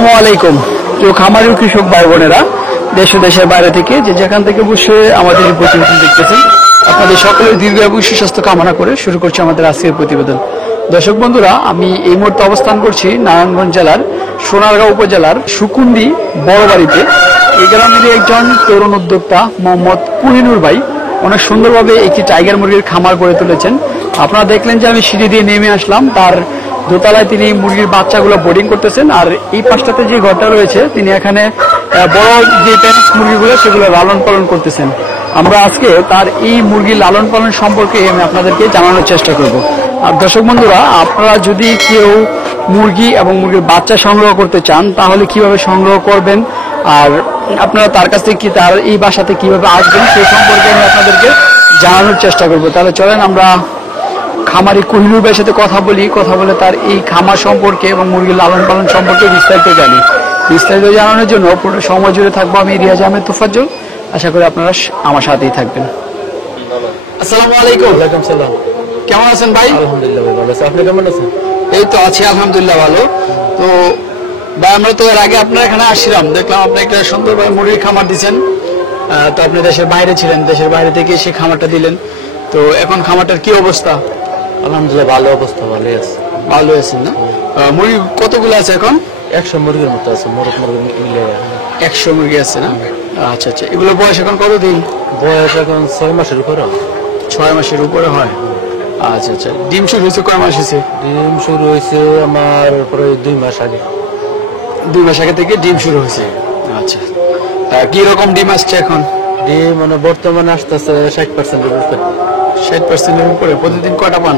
আসসালামু আলাইকুম প্রিয় খামারি ও কৃষক ভাই বোনেরা, দেশ ও দেশের বাইরে থেকে যে যেখান থেকে বসে আমাদের এই প্রতিবেদন দেখতেছেন, আপনাদের সকলের দীর্ঘায়ু সুস্বাস্থ্য কামনা করে শুরু করছি আমাদের আজকের প্রতিবেদন। দর্শক বন্ধুরা, আমি এই মুহূর্তে অবস্থান করছি নারায়ণগঞ্জ জেলার সোনারগাঁও উপজেলার সুকুন্দি বড়বাড়িতে। এই গ্রামের একজন তরুণ উদ্যোক্তা মোহাম্মদ কুহিনুর ভাই অনেক সুন্দরভাবে একটি টাইগার মুরগির খামার গড়ে তুলেছেন। আপনারা দেখলেন যে আমি সিঁড়ি দিয়ে নেমে আসলাম, তার দোতলায় তিনি মুরগির বাচ্চাগুলো বোর্ডিং করতেছেন, আর এই পাশটাতে যে ঘরটা রয়েছে তিনি এখানে বড় যে প্যারেন্টস মুরগিগুলো সেগুলো লালন পালন করতেছেন। আমরা আজকে তার এই মুরগির লালন পালন সম্পর্কে আমি আপনাদেরকে জানানোর চেষ্টা করব। আর দর্শক বন্ধুরা, আপনারা যদি কেউ মুরগি এবং মুরগির বাচ্চা সংগ্রহ করতে চান তাহলে কিভাবে সংগ্রহ করবেন আর আপনারা তার কাছ থেকে তার এই বাসাতে কিভাবে আসবেন সেই সম্পর্কে আমি আপনাদেরকে জানানোর চেষ্টা করব। তাহলে চলেন আমরা খামারি কুহিনুর ভাইয়ের সাথে কথা বলে তার এই খামার সম্পর্কে এবং মুরগির লালন পালন সম্পর্কে বিস্তারিত জানি। বিস্তারিত জানানোর জন্য পুরো সময় জুড়ে থাকবো আমি রিয়াজ আহমেদ তোফাজ্জল। আশা করি আপনারা আমার সাথেই থাকবেন। আসসালামু আলাইকুম। ওয়ালাইকুম সালাম। কেমন আছেন ভাই? আলহামদুলিল্লাহ ভালো আছি, আপনি কেমন আছেন? এই তো আছি আলহামদুলিল্লাহ ভালো। তো ভাই, আমরা তো এর আগে আপনার এখানে আসছিলাম, দেখলাম আপনি একটা সুন্দরভাবে মুরগির খামার দিচ্ছেন। তো আপনি দেশের বাইরে ছিলেন, দেশের বাইরে থেকে সেই খামারটা দিলেন। তো এখন খামারটার কি অবস্থা? আলহামদুলিল্লাহ ভালো অবস্থা, ভালোই আছে। ভালো আছেন না? মুরগি কতগুলো আছে এখন? 100 মুরগির মতো আছে, মোরগ মুরগি মিলে 100 মুরগি আছে না? আচ্ছা আচ্ছা। এগুলো বয়স এখন কতদিন? বয়স এখন 6 মাসের উপরে। 6 মাসের উপরে হয়। আচ্ছা আচ্ছা। ডিম শুরু হয়েছে কয় মাস হয়েছে? ডিম শুরু হয়েছে আমার প্রায় 2 মাস আগে। 2 মাস আগে থেকে ডিম শুরু হয়েছে। আচ্ছা। কি রকম ডিম আসছে এখন? ডিম মানে বর্তমানে আসতেছে 60% এর উপরে। 60%-এর উপরে। প্রতিদিন কয়টা পান?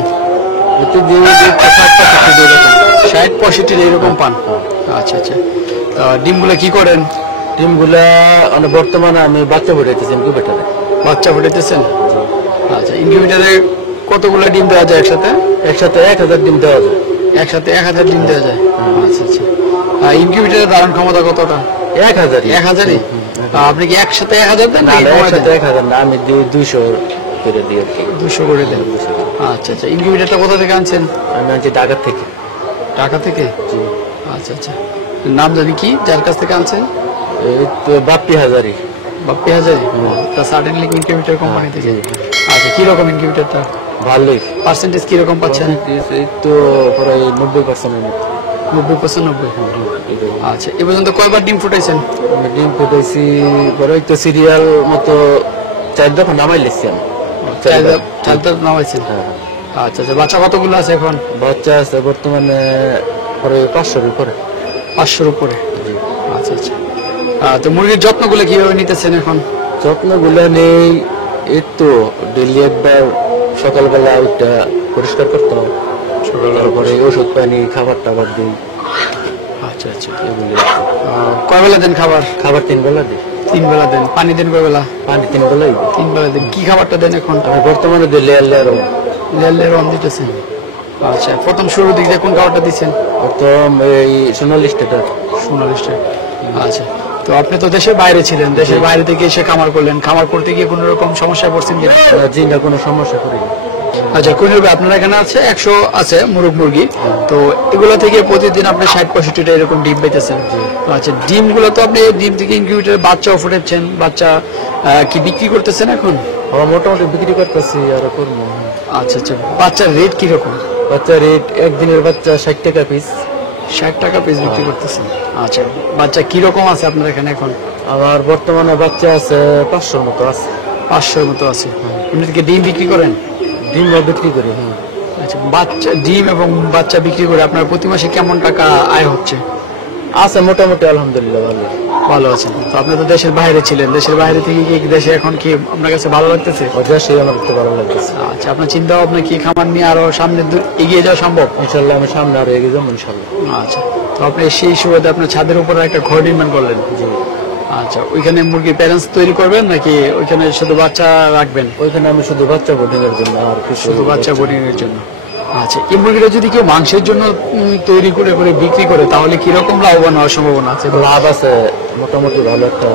প্রতিদিন 60-65 এরকম পান। আচ্ছা আচ্ছা। ডিমগুলো কি করেন? ডিমগুলা মানে বর্তমানে আমি বাচ্চা ফুটাইতেছি ইনকিউবেটরে। বাচ্চা ফুটাইতেছেন? আচ্ছা। ইনকিউবেটরে কতগুলো ডিম দেওয়া যায় একসাথে? একসাথে 1000 ডিম দেওয়া যায়। একসাথে 1000 ডিম দেওয়া যায়? আচ্ছা আচ্ছা। ইনকিউবেটরের ধারণ ক্ষমতা কতটা? 1000। 1000-ই? আপনি কি একসাথে 1000 দেন? না, একসাথে 1000 না, আমি 200 করে দিই আর কি। 200 করে দেন? আচ্ছা আচ্ছা। ইনকিউবেটরটা কোথা থেকে আনছেন? আমি আনছি ঢাকা থেকে। ঢাকা থেকে? আচ্ছা আচ্ছা। নাম জানি কি যার কাছ থেকে আনছেন? এই তো বাপ্পি হাজারি। বাপ্পি হাজারি? তা সার্টেনলি ইনকিউবেটর কোম্পানি থেকে। আচ্ছা। কিরকম ইনকিউবেটরটা? ভালোই। পার্সেন্টেজ কিরকম পাচ্ছেন? এই তো প্রায় 90% এর মতো। 90-95? আচ্ছা। এ পর্যন্ত কয়বার ডিম ফুটাইছেন? আমি ডিম ফুটাইছি পরে তো সিরিয়াল মতো 4 দফা নামাই লেছি আমি। 4 ধাপ নামাইছেন? আচ্ছা আচ্ছা। বাচ্চা কতগুলো আছে এখন? বাচ্চা আছে বর্তমানে পরে 500-এর উপরে। 500-এর উপরে? আচ্ছা আচ্ছা। তো মুরগির যত্নগুলো কিভাবে নিতেছেন এখন? যত্নগুলো নেই, এই তো ডেলি একবার সকালবেলা ওইটা পরিষ্কার করতে হবে, তারপরে ওষুধ পানি খাবার টাবার দিই। আচ্ছা আচ্ছা। এগুলি কয় বেলা দেন খাবার? খাবার 3 বেলা দিই। 3 বেলা দেন। পানি দেন কয় বেলা? পানি 3 বেলাই দিই। 3 বেলা দেন। কি খাবারটা দেন এখন? আমি বর্তমানে দিই লেয়ার লেয়ার ওয়ান দিতেছেন? আচ্ছা। প্রথম শুরুর দিক দিয়ে কোন খাবারটা দিচ্ছেন? প্রথম এই সোনালিস্টটা। আচ্ছা। তো আপনি তো দেশের বাইরে ছিলেন, দেশের বাইরে থেকে এসে খামার করলেন। খামার করতে গিয়ে কোন রকম সমস্যায় পড়ছেন কিনা? জি না, কোনো সমস্যা করি না। আচ্ছা। কোন আপনার এখানে আছে 100 আছে মোরগ মুরগি, তো এগুলো থেকে প্রতিদিন আপনি 60-65টা এরকম ডিম পেতেছেন। আচ্ছা। ডিমগুলো তো আপনি ডিম থেকে ইনকিউবেটরে বাচ্চাও ফুটাচ্ছেন, বাচ্চা কি বিক্রি করতেছেন এখন? মোটামুটি বিক্রি করতেছি আর করবো। আচ্ছা আচ্ছা। বাচ্চার রেট কিরকম? বাচ্চা রেট একদিনের বাচ্চা 60 টাকা পিস। 60 টাকা পিস বিক্রি করতেছেন? আচ্ছা। বাচ্চা কিরকম আছে আপনার এখানে এখন? আমার বর্তমানে বাচ্চা আছে 500-এর মতো আছে। 500-এর মতো আছে? আপনি থেকে ডিম বিক্রি করেন? ডিম বিক্রি করি। আচ্ছা। বাচ্চা ডিম এবং বাচ্চা বিক্রি করে আপনার প্রতি মাসে কেমন টাকা আয় হচ্ছে? আছে মোটামুটি আলহামদুলিল্লাহ ভালো। ভালো আছেন? তো আপনি তো দেশের বাইরে ছিলেন, দেশের বাইরে থেকে কি দেশে এখন কি আপনার কাছে ভালো লাগতেছে? দেশে আমার তো ভালো লাগতেছে। আচ্ছা। আপনার চিন্তা ভাবনা কি খামার নিয়ে আরো সামনে এগিয়ে যাওয়া সম্ভব? ইনশাল্লাহ আমি সামনে আরো এগিয়ে যাবো ইনশাল্লাহ। আচ্ছা। তো আপনি সেই সুবাদে আপনার ছাদের উপরে একটা ঘর নির্মাণ করলেন? জি। আচ্ছা। ওইখানে মুরগির প্যারেন্টস তৈরি করবেন নাকি ওইখানে শুধু বাচ্চা রাখবেন? ওইখানে আমি শুধু বাচ্চা বোর্ডিং এর জন্য আর কিছু শুধু বাচ্চা বোর্ডিং এর জন্য? আচ্ছা। এই মুরগিটা যদি কেউ মাংসের জন্য তৈরি করে বিক্রি করে তাহলে কিরকম লাভবান হওয়ার সম্ভাবনা আছে? লাভ আছে মোটামুটি ভালো একটা।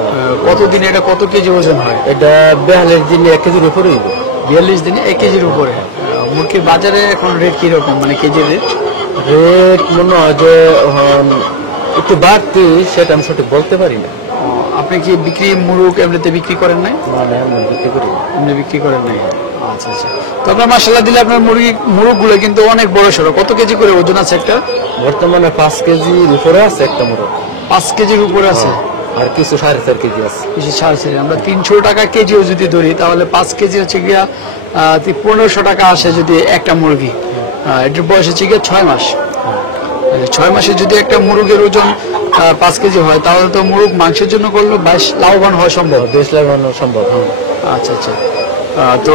কতদিন এটা কত কেজি ওজন হয়? এটা 42 দিনে 1 কেজির উপরে। 42 দিনে 1 কেজির উপরে? মুরগির বাজারে এখন রেট কিরকম, মানে কেজির রেট? রেট মনে হয় যে একটু বাড়তি সেটা আমি সঠিক বলতে পারি না। আপনি কি বিক্রি মুরগ এমনিতে বিক্রি করেন নাই? মানে আমি বিক্রি করি না। এমনি বিক্রি করেন নাই। আচ্ছা আচ্ছা। তো আপনার মাশাআল্লাহ দিলে আপনার মুরগগুলো কিন্তু অনেক বড় সড়ো। কত কেজি করে ওজন আছে একটা? বর্তমানে 5 কেজির উপরে আছে একটা মোরগ। 5 কেজির উপরে আছে। আর কিছু 4.5 কেজি আছে। কিছু ছাড় ছিল। আমরা 300 টাকা কেজিও যদি ধরি তাহলে 5 কেজি হচ্ছে গিয়া 1500 টাকা আসে যদি একটা মুরগি। এটার বয়স হচ্ছে গিয়া 6 মাস। 6 মাসে যদি একটা মুরগের ওজন 5 কেজি হয় তাহলে তো মুরগ মাংসের জন্য করলে বেশ লাভবান হওয়া সম্ভব। বেশ লাগানো সম্ভব। আচ্ছা আচ্ছা। তো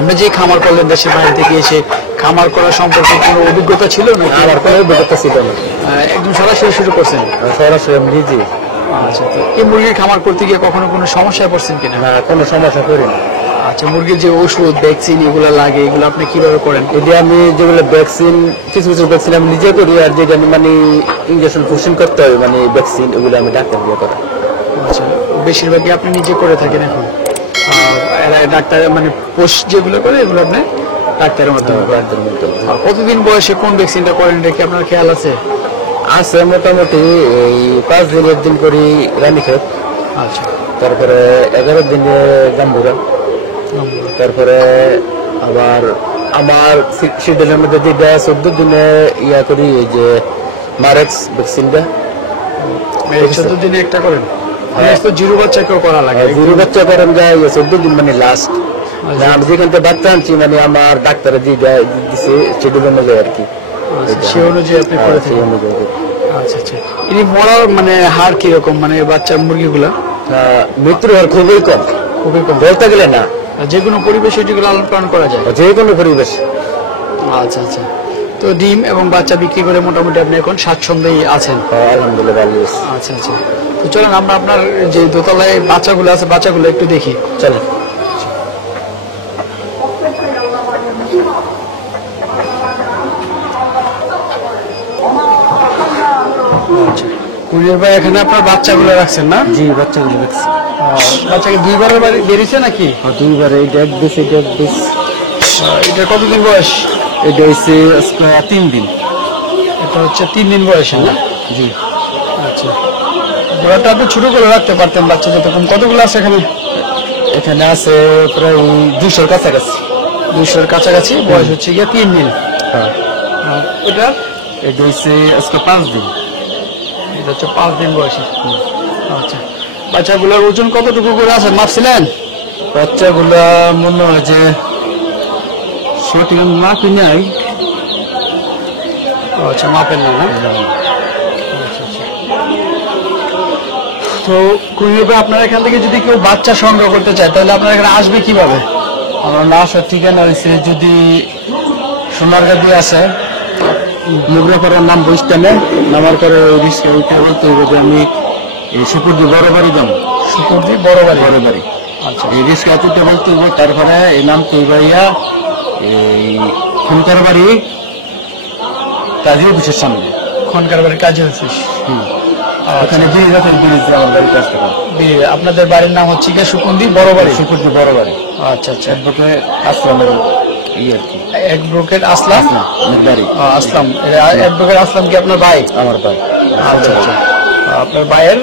আমরা যে খামার করলেন দেশের বাইরে থেকে এসে খামার করা সম্পর্কে কোনো অভিজ্ঞতা ছিল না? আমার কোনো অভিজ্ঞতা ছিল না। একদম সরাসরি শুরু করছেন? সরাসরি আমি নিজে। আচ্ছা। তো এই মুরগির খামার করতে গিয়ে কখনো কোনো সমস্যায় পড়ছেন কিনা? না, কোনো সমস্যা করি না। আচ্ছা, মুরগির যে ওষুধ ভ্যাকসিন এগুলো লাগে এগুলো আপনি কিভাবে করেন? যদি আমি যেগুলো ভ্যাকসিন, কিছু কিছু ভ্যাকসিন আমি নিজে করি, আর যেটা আমি মানে ইঞ্জেকশন ফুসিন করতে হবে মানে ভ্যাকসিন, ওগুলো আমি ডাক্তার দিয়ে করি। আচ্ছা, বেশিরভাগই আপনি নিজে করে থাকেন এখন? এরা ডাক্তার মানে পোষ যেগুলো করে এগুলো আপনি ডাক্তারের মাধ্যমে করেন? কতদিন বয়সে কোন ভ্যাকসিনটা করেন এটা কি আপনার খেয়াল আছে? আছে, মোটামুটি এই 5 দিন 1 দিন করি রানীক্ষেত। আচ্ছা। তারপরে 11 দিনে গাম্বুরা। তারপরে আবার আমার শিডিউলের মধ্যে যেটা 14 দিনে ইয়া করি, এই যে মারেক্স ভ্যাকসিনটা 14 দিনে একটা করেন? তো জিরো বাচ্চাকেও করা লাগে? জিরো বাচ্চা করেন যায় 14 দিন মানে লাস্ট। আমি যেখান থেকে বাচ্চা আনছি মানে আমার ডাক্তারে দিছে শিডিউল অনুযায়ী আর কি, সে অনুযায়ী আপনি করে থাকেন? আচ্ছা আচ্ছা। ইনি মরার মানে হার কিরকম, মানে বাচ্চা মুরগিগুলা? মৃত্যুর হার খুবই কম। খুবই কম বলতে গেলে না, যে কোনো পরিবেশে যেগুলো লালন পালন করা যায়? যে কোনো পরিবেশ। আচ্ছা আচ্ছা। তো ডিম এবং বাচ্চা বিক্রি করে মোটামুটি আপনি এখন স্বাচ্ছন্দ্যেই আছেন? আলহামদুলিল্লাহ ভালো আছে। আচ্ছা আচ্ছা। তো চলেন আমরা আপনার যে দোতলায় বাচ্চাগুলো আছে বাচ্চাগুলো একটু দেখি। চলেন। কুরিয়ার ভাই এখানে আপনার বাচ্চাগুলো রাখছেন না? জি, বাচ্চাগুলো দেখছি। বাচ্চাকে দুইবারের বেরিয়েছে নাকি? দুইবারে, এটা এক দিস, এটা এক দিস। এটা কতদিন বয়স? এটা হচ্ছে 3 দিন। এটা হচ্ছে 3 দিন বয়সে না? জি। আচ্ছা, ঘোড়াটা আপনি ছোট করে রাখতে পারতেন বাচ্চা যতক্ষণ। কতগুলো আছে এখানে? এখানে আছে প্রায় 200-র কাছাকাছি। 200-র কাছাকাছি। বয়স হচ্ছে গিয়ে 3 দিন। হ্যাঁ। এটা এটা হচ্ছে 5 দিন। এটা হচ্ছে 5 দিন বয়সে। আচ্ছা, বাচ্চাগুলোর ওজন কতটুকু করে আছে মাপছিলেন? বাচ্চাগুলা মনে হয় যে সঠিক মাপি নাই। আচ্ছা, মাপেন না? তো কুড়িয়ে আপনার এখান থেকে যদি কেউ বাচ্চা সংগ্রহ করতে চায় তাহলে আপনার এখানে আসবে কিভাবে? আমার আসার ঠিকানা হয়েছে, যদি সোনারগাঁও আসে মুগরাপাড়ার নাম বইস্টানে নামার পরে রিক্সা উঠে বলতে হবে যে আমি সুপুরদি বড় বাড়ি যাবো। সুপুরদি বড় বাড়ি? বড় বাড়ি। আচ্ছা। এই রিক্সা উঠে বলতে হবে, তারপরে এই নাম তৈবাইয়া এই খনকার বাড়ি কাজী অফিসের সামনে। খনকার বাড়ি কাজী অফিস? ওখানে ব্রিজ আছে, ব্রিজ আমার বাড়ির কাছ থেকে। আপনাদের বাড়ির নাম হচ্ছে কি সুকুন্দি বড় বাড়ি? সুপুরদি বড় বাড়ি। আচ্ছা আচ্ছা। অ্যাডভোকেট আসলামের আর কি। অ্যাডভোকেট আসলাম বাড়ি? আসলাম। অ্যাডভোকেট আসলাম কি আপনার ভাই? আমার ভাই। আচ্ছা আচ্ছা। আপনার ভাইয়ের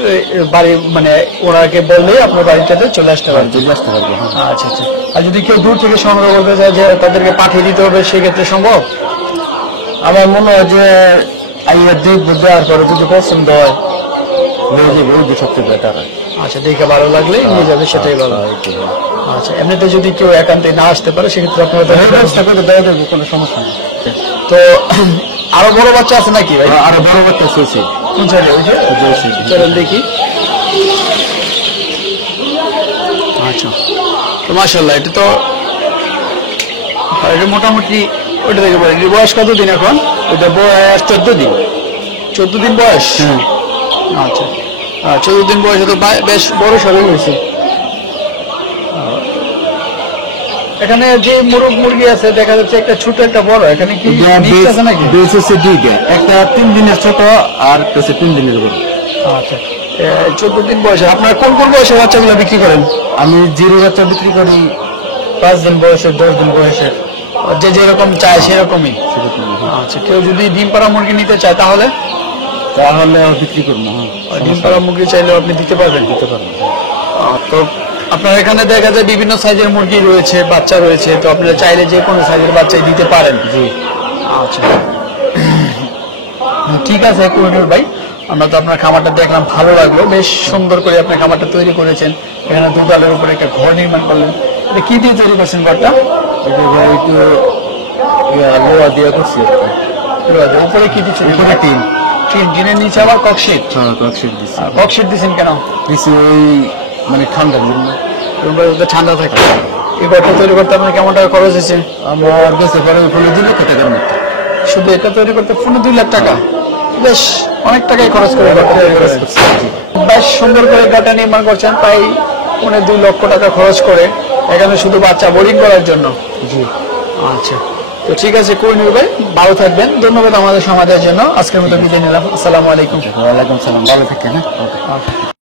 বাড়ি মানে ওনাকে বললেই আপনার বাড়িটাতে চলে আসতে পারবে? চলে আসতে পারবে। আচ্ছা আচ্ছা। আর যদি কেউ দূর থেকে সংগ্রহ করতে চায় যে তাদেরকে পাঠিয়ে দিতে হবে, সেক্ষেত্রে সম্ভব? আমার মনে হয় যে আইয়ার দেখবো, দেওয়ার পরে যদি পছন্দ হয় নিয়ে যাবে, ওই যে সবচেয়ে বেটার হয়। আচ্ছা, দেখে ভালো লাগলে নিয়ে যাবে, সেটাই ভালো। আচ্ছা, এমনিতে যদি কেউ একান্তে না আসতে পারে সেক্ষেত্রে আপনার ব্যবস্থা করে দেওয়া যাবে, কোনো সমস্যা নেই। তো আরো বড় বাচ্চা আছে নাকি ভাই? আরো বড় বাচ্চা চলছে। কোন সাইডে? ওই যে চলেন দেখি। আচ্ছা, তো মাশাআল্লাহ, এটা তো এটা মোটামুটি ওইটা দেখে বলেন। বয়স কতদিন এখন? এটা বয়স 14 দিন। 14 দিন বয়স? আচ্ছা, 14 দিন বয়সে তো বেশ বড় সড়ো হয়েছে। এখানে যে মুরগি আছে দেখা যাচ্ছে একটা ছোট একটা বড়, এখানে কি মিক্স আছে নাকি? বেশ হচ্ছে দুইটা, একটা 3 দিনের ছোট আর হচ্ছে 3 দিনের বড়। আচ্ছা, 14 দিন বয়সে। আপনার কোন কোন বয়সে বাচ্চাগুলো বিক্রি করেন? আমি জিরো বাচ্চা বিক্রি করি 5 দিন বয়সে, 10 দিন বয়সে, যে যেরকম চায় সেরকমই? আচ্ছা, কেউ যদি ডিম পাড়া মুরগি নিতে চায় তাহলে? তাহলে বিক্রি করবো। ডিম পাড়া মুরগি চাইলেও আপনি দিতে পারবেন? তো আপনার এখানে দেখা যায় বিভিন্ন সাইজের মুরগি রয়েছে, বাচ্চা রয়েছে, তো আপনারা চাইলে যে কোনো সাইজের বাচ্চাই দিতে পারেন। জি। আচ্ছা, ঠিক আছে কোহিনুর ভাই, আমরা তো আপনার খামারটা দেখলাম, ভালো লাগলো, বেশ সুন্দর করে আপনার খামারটা তৈরি করেছেন। এখানে দুধালের উপরে একটা ঘর নির্মাণ করলেন, এটা কি দিয়ে তৈরি করছেন ঘরটা? এটা ভাই একটু লোহা দিয়ে করছি। উপরে কি দিচ্ছেন? উপরে টিন। টিনের নিচে আবার ককশিট। ককশিট দিচ্ছি। ককশিট দিচ্ছেন কেন? দিচ্ছি ওই মানে ঠান্ডার জন্য, ঠান্ডা থাকে। এই ঘরটা তৈরি করতে আপনার কেমন টাকা খরচ হয়েছে? আমার কাছে পরে 2 লক্ষ টাকার মতো। শুধু এটা তৈরি করতে 2 লাখ টাকা? বেশ অনেক টাকাই খরচ করে ঘরটা তৈরি করেছেন। বেশ সুন্দর করে ঘরটা নির্মাণ করছেন, প্রায় 2 লক্ষ টাকা খরচ করে, এখানে শুধু বাচ্চা বোর্ডিং করার জন্য। জি। আচ্ছা, তো ঠিক আছে কোহিনুর ভাই, ভালো থাকবেন, ধন্যবাদ আমাদের সমাজের জন্য। আজকের মতো বিদায় নিলাম, আসসালামু আলাইকুম। ওয়ালাইকুম সালাম, ভালো থাকেন। হ্যাঁ।